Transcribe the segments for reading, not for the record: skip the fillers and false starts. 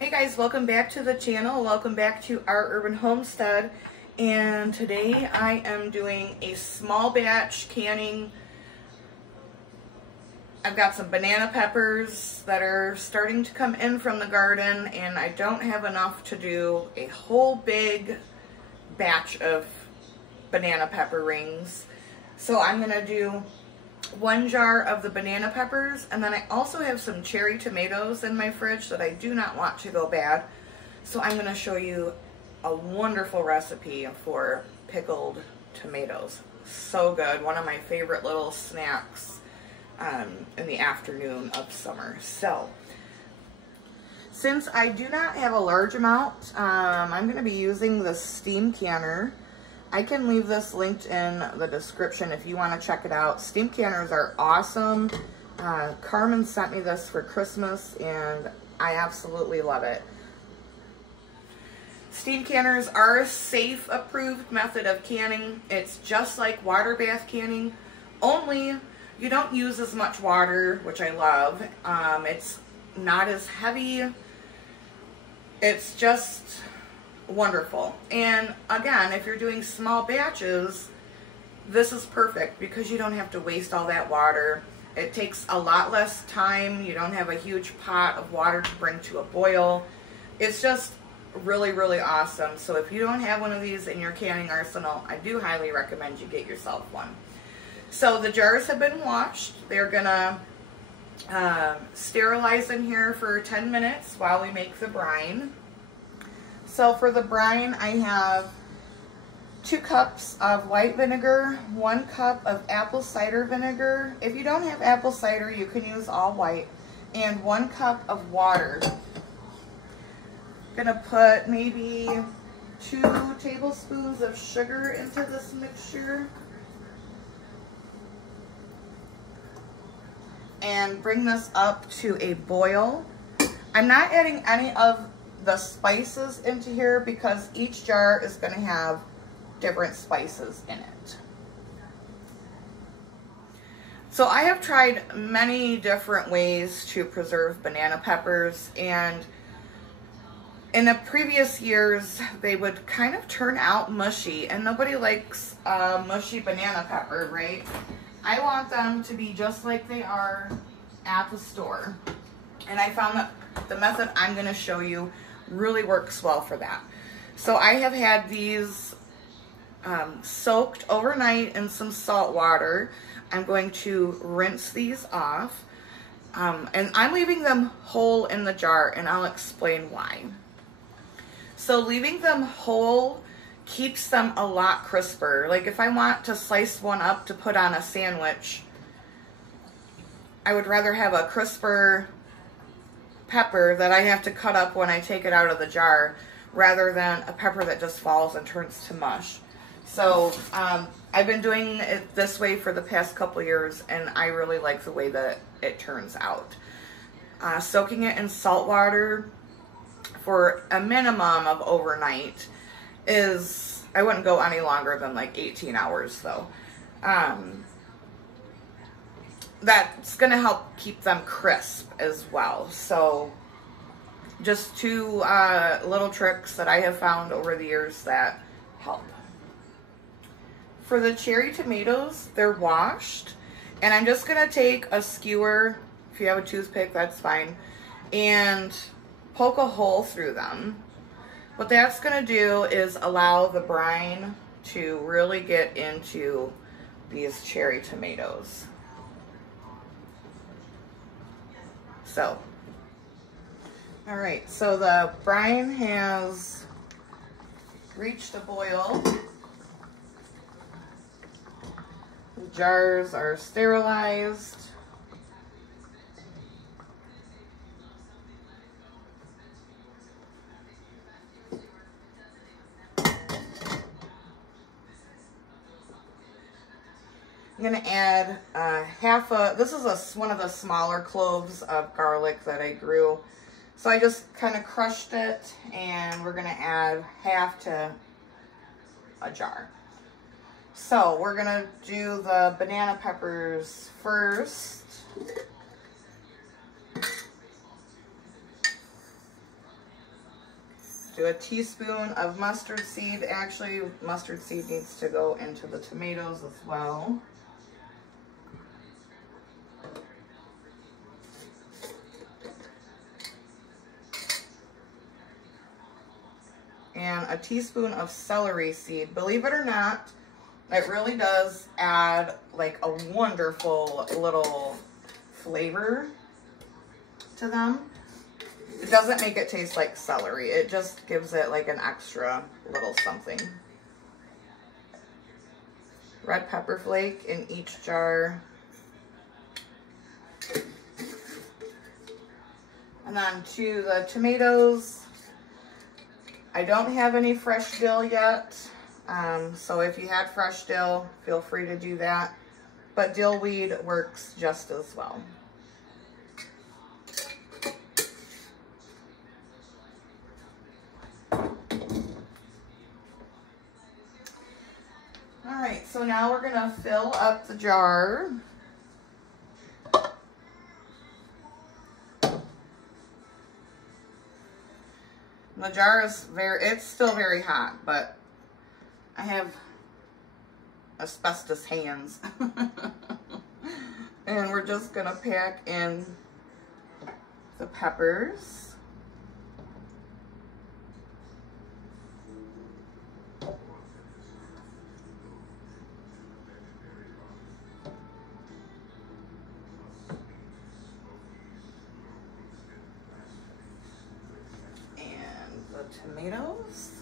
Hey guys, welcome back to the channel. Welcome back to Our Urban Homestead. And today I am doing a small batch canning. I've got some banana peppers that are starting to come in from the garden, and I don't have enough to do a whole big batch of banana pepper rings. So I'm going to do 1 jar of the banana peppers, and then I also have some cherry tomatoes in my fridge that I do not want to go bad. So I'm going to show you a wonderful recipe for pickled tomatoes. So good. One of my favorite little snacks in the afternoon of summer. So since I do not have a large amount, I'm going to be using the steam canner. I can leave this linked in the description if you want to check it out. Steam canners are awesome. Carmen sent me this for Christmas and I absolutely love it. Steam canners are a safe, approved method of canning. It's just like water bath canning, only you don't use as much water, which I love. It's not as heavy. It's just wonderful. And again, if you're doing small batches, this is perfect because you don't have to waste all that water. It takes a lot less time. You don't have a huge pot of water to bring to a boil. It's just really, really awesome. So if you don't have one of these in your canning arsenal, I do highly recommend you get yourself one. So the jars have been washed. They're gonna sterilize in here for 10 minutes while we make the brine. So for the brine, I have 2 cups of white vinegar, 1 cup of apple cider vinegar. If you don't have apple cider, you can use all white, and 1 cup of water. I'm gonna put maybe 2 tablespoons of sugar into this mixture and bring this up to a boil. I'm not adding any of the spices into here because each jar is going to have different spices in it. So I have tried many different ways to preserve banana peppers, and in the previous years they would kind of turn out mushy, and nobody likes a mushy banana pepper, right? I want them to be just like they are at the store, and I found that the method I'm going to show you really works well for that. So I have had these soaked overnight in some salt water. I'm going to rinse these off, and I'm leaving them whole in the jar, and I'll explain why. So leaving them whole keeps them a lot crisper. Like if I want to slice one up to put on a sandwich, I would rather have a crisper pepper that I have to cut up when I take it out of the jar rather than a pepper that just falls and turns to mush. So I've been doing it this way for the past couple years, and I really like the way that it turns out. Soaking it in salt water for a minimum of overnight is, I wouldn't go any longer than like 18 hours though. That's going to help keep them crisp as well. So just 2 little tricks that I have found over the years that help. For the cherry tomatoes, they're washed, and I'm just going to take a skewer, if you have a toothpick that's fine, and poke a hole through them. What that's going to do is allow the brine to really get into these cherry tomatoes. So, all right, so the brine has reached a boil. The jars are sterilized. I'm gonna add this is one of the smaller cloves of garlic that I grew. So I just kind of crushed it, and we're gonna add half to a jar. So we're gonna do the banana peppers first. Do a teaspoon of mustard seed. Actually, mustard seed needs to go into the tomatoes as well. And a teaspoon of celery seed. Believe it or not, it really does add like a wonderful little flavor to them. It doesn't make it taste like celery. It just gives it like an extra little something. Red pepper flake in each jar. And then to the tomatoes. I don't have any fresh dill yet. So if you had fresh dill, feel free to do that. But dill weed works just as well. All right, so now we're gonna fill up the jar. The jar is it's still very hot, but I have asbestos hands. And we're just gonna pack in the peppers. Tomatoes.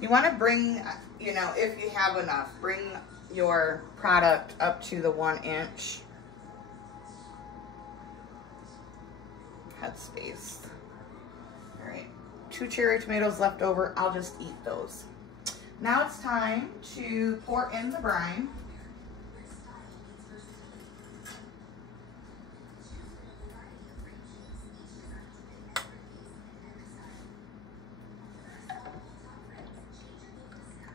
You want to bring, you know, if you have enough, bring your product up to the 1 inch headspace. All right, 2 cherry tomatoes left over. I'll just eat those. Now it's time to pour in the brine.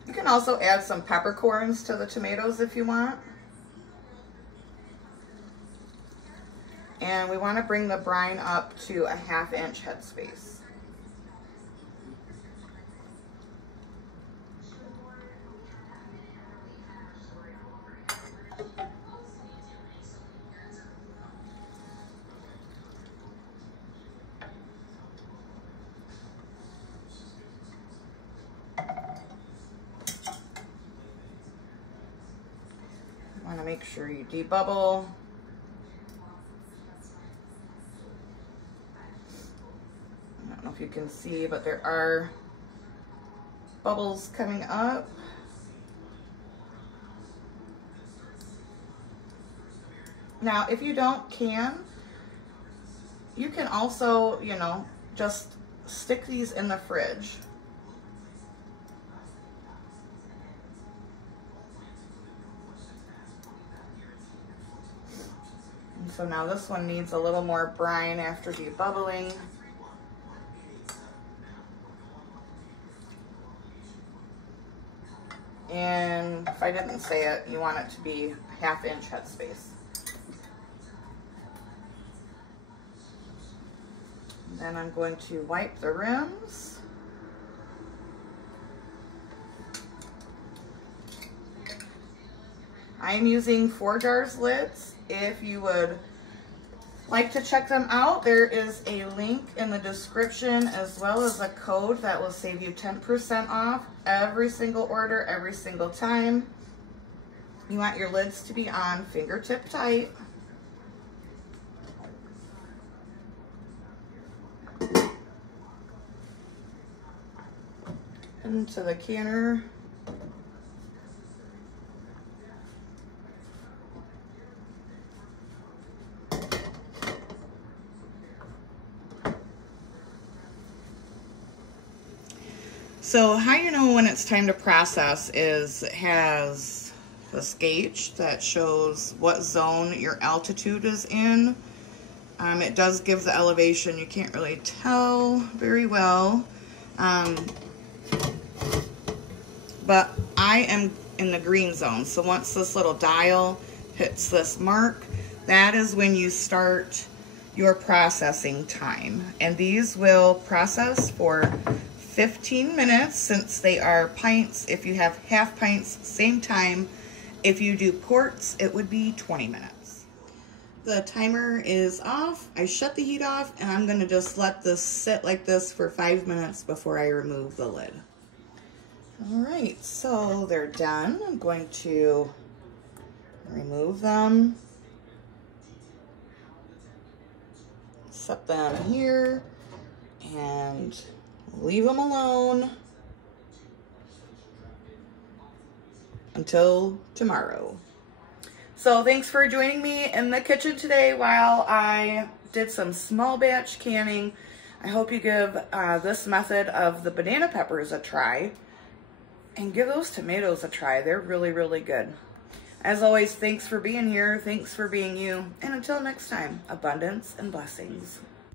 You can also add some peppercorns to the tomatoes if you want. And we want to bring the brine up to a 1/2 inch headspace. Want to make sure you debubble. I don't know if you can see, but there are bubbles coming up. Now, if you don't you can also, you know, just stick these in the fridge. So now this one needs a little more brine after debubbling. And if I didn't say it, you want it to be a 1/2 inch headspace. Then I'm going to wipe the rims. I'm using 4 jars lids. If you would like to check them out, there is a link in the description as well as a code that will save you 10% off every single order, every single time. You want your lids to be on fingertip tight. Into the canner. So how you know when it's time to process is it has this gauge that shows what zone your altitude is in. It does give the elevation. You can't really tell very well. But I am in the green zone. So once this little dial hits this mark, that is when you start your processing time. And these will process for 15 minutes since they are pints. If you have half pints, same time. If you do quarts, it would be 20 minutes. The timer is off. I shut the heat off and I'm gonna just let this sit like this for 5 minutes before I remove the lid. All right, so they're done. I'm going to remove them. Set them here and leave them alone until tomorrow. So thanks for joining me in the kitchen today while I did some small batch canning. I hope you give this method of the banana peppers a try and give those tomatoes a try. They're really, really good. As always, thanks for being here. Thanks for being you. And until next time, abundance and blessings.